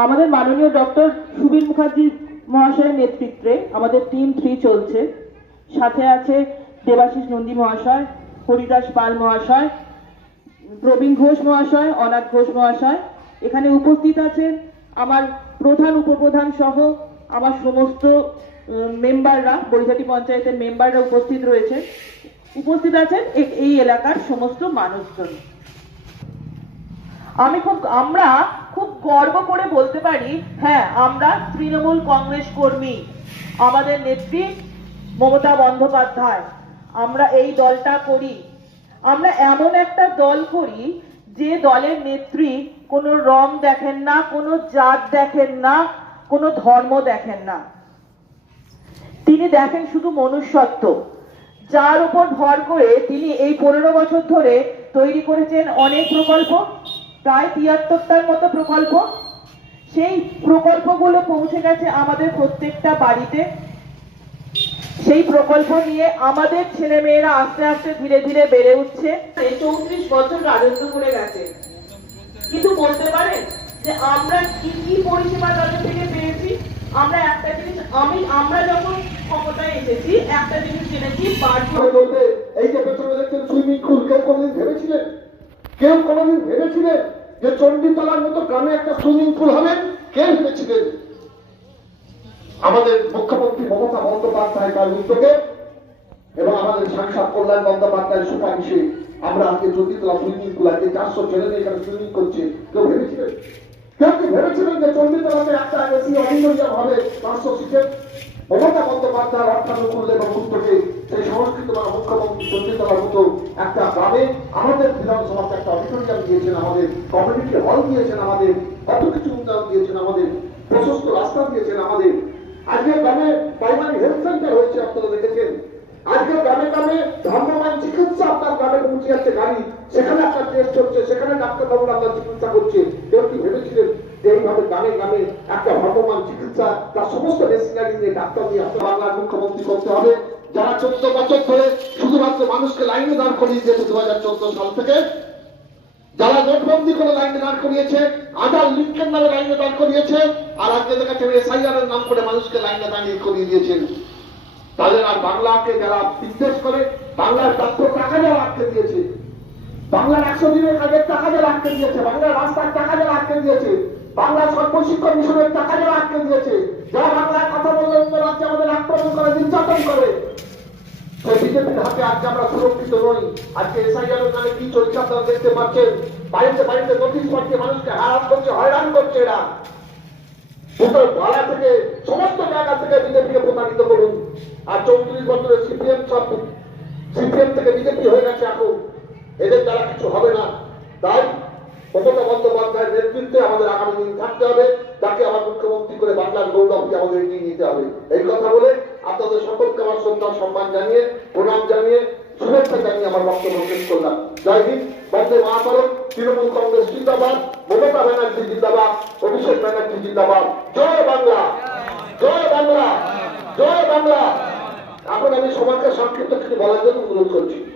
আমাদের মাননীয় ডক্টর সুবীর মুখার্জি মহাশয়ের নেতৃত্বে আমাদের টিম থ্রি চলছে। সাথে আছে দেবাশিস নন্দী মহাশয়, হরিদাস পাল মহাশয়, প্রবীণ ঘোষ মহাশয়, অনাথ ঘোষ মহাশয়। এখানে উপস্থিত আছেন আমার প্রধান উপপ্রধান সহ আমার সমস্ত মেম্বাররা বরিঘাটি পঞ্চায়েতের মেম্বাররা উপস্থিত রয়েছে। উপস্থিত আছেন এই এলাকার সমস্ত মানুষজন। আমি খুব, আমরা খুব গর্ব করে বলতে পারি হ্যাঁ আমরা তৃণমূল কংগ্রেস কর্মী। আমাদের নেত্রী মমতা বন্দ্যোপাধ্যায়, আমরা এই দলটা করি। আমরা এমন একটা দল করি, যে দলের নেত্রী কোনো রং দেখেন না, কোনো জাত দেখেন না, কোনো ধর্ম দেখেন না। তিনি দেখেন শুধু মনুষ্যত্ব। যার উপর ভর করে তিনি এই পনেরো বছর ধরে তৈরি করেছেন অনেক প্রকল্প। প্রায় তিয়াত্তরটার মতো প্রকল্প। সেই প্রকল্পগুলো পৌঁছে গেছে আমাদের প্রত্যেকটা বাড়িতে। সেই প্রকল্প নিয়ে আমাদের ছেলে মেয়েরা আস্তে আস্তে ধীরে ধীরে বেড়ে উঠছে। এই চৌত্রিশ বছর রাজত্ব করে গেছে। কিন্তু বলতে পারেন যে আমরা কি কি পরিষেবা তাদের থেকে পেয়েছি? আমরা একটা জিনিস আমি আমরা যখন ক্ষমতায় এসেছি একটা জিনিস জেনেছি এই যে পেছনে দেখছেন সুইমিং পুল কেউ কোনোদিন ভেবেছিলেন? কেউ কোনোদিন ভেবেছিলেন যে চণ্ডীতলার মতো গ্রামে একটা সুইমিং পুল হবে, কে ভেবেছিলেন আমাদের মুখ্যমন্ত্রী মমতা বন্দ্যোপাধ্যায় তার উদ্যোগে এবং আমাদের সাংসদ কল্যাণ বন্দ্যোপাধ্যায়ের সুপারিশে আমরা আজকে চণ্ডীতলা সুইমিং পুল, আজকে চারশো ছেলে মেয়ে এখানে সুইমিং করছে, কেউ ভেবেছিলেন? কেউ কি ভেবেছিলেন যে চণ্ডীতলাতে একটা এসি অনির্বাণ হবে পাঁচশো সিটের? মমতা বন্দ্যোপাধ্যায় অর্থানুকূল এবং উদ্যোগে সেই সংস্কৃত বা মুখ্যমন্ত্রী চণ্ডীতলার মতো একটা গ্রামে আমাদের বিধানসভাতে একটা অডিটোরিয়াম দিয়েছেন, আমাদের কমিউনিটি হল দিয়েছেন, আমাদের কত কিছু উন্নয়ন দিয়েছেন, আমাদের প্রশস্ত রাস্তা দিয়েছেন, আমাদের আজকে গ্রামে প্রাইমারি হেলথ সেন্টার হয়েছে, আপনারা দেখেছেন। আজকে গ্রামে গ্রামে ভ্রাম্যমান চিকিৎসা আপনার গ্রামে পৌঁছে যাচ্ছে, গাড়ি। সেখানে আপনার টেস্ট হচ্ছে সেখানে ডাক্তারবাবুরা আপনার চিকিৎসা করছে। কেউ কি ভেবেছিলেন যে এইভাবে গ্রামে গ্রামে একটা ভ্রাম্যমান চিকিৎসা, তার সমস্ত মেশিনারি নিয়ে ডাক্তার নিয়ে আপনার বাংলার মুখ্যমন্ত্রী করতে হবে? যারা চোদ্দ বছর ধরে শুধুমাত্র মানুষকে লাইনে দাঁড় করিয়ে দিয়েছে দু হাজার চোদ্দ সাল থেকে, যারা নোটবন্দি করে লাইনে দাঁড় করিয়েছে আধার লিঙ্কের নামে লাইনে দাঁড় করিয়েছে, আর আজকে দেখাচ্ছে এসআইআর এর নাম করে মানুষকে লাইনে দাঁড়িয়ে করিয়ে দিয়েছেন। তাদের আর বাংলাকে যারা বিদ্বেষ করে, বাংলার প্রাপ্য টাকা যারা আটকে দিয়েছে। বাংলার একশো দিনের কাজের টাকা যারা আটকে দিয়েছে। বাংলার রাস্তার টাকা যারা আটকে দিয়েছে। বাংলার সর্বশিক্ষণ মিশনের টাকা যারা আটকে দিয়েছে। যারা বাংলার কথা বললে অন্য রাজ্যে আমাদের আক্রমণ করে, নির্যাতন করে আজকে আমরা সুরক্ষিত নই। আজকে এসআইআর নামে কি চলছে আপনারা দেখতে পাচ্ছেন? বাড়িতে বাড়িতে নোটিশ পাঠিয়ে মানুষকে হারান করছে, হয়রান করছে এরা। ভাড়া থেকে, সমস্ত জায়গা থেকে বিজেপিকে প্রতারিত করুন। আর চৌত্রিশ বছরের সিপিএম সব সিপিএম থেকে বিজেপি হয়ে গেছে এখন। এদের দ্বারা কিছু হবে না। তাই মমতা বন্দ্যোপাধ্যায়ের নেতৃত্বে আমাদের আগামী দিন থাকতে হবে। তাকে আমার মুখ্যমন্ত্রী করে বাংলার গৌরবকে আমাদের এগিয়ে নিতে হবে। এই কথা বলে আপনাদের সকলকে আমার শ্রদ্ধা, সম্মান জানিয়ে, প্রণাম জানিয়ে, শুভেচ্ছা জানিয়ে আমার বক্তব্য শেষ করলাম। জয় হিন্দ, বন্দে মহাভারত তৃণমূল কংগ্রেস জিন্দাবাদ, মমতা ব্যানার্জি জিন্দাবাদ, অভিষেক ব্যানার্জি জিন্দাবাদ। জয় বাংলা! জয় বাংলা! জয় বাংলা! এখন আমি সবাইকে সংক্ষিপ্ত কিছু বলার জন্য অনুরোধ করছি।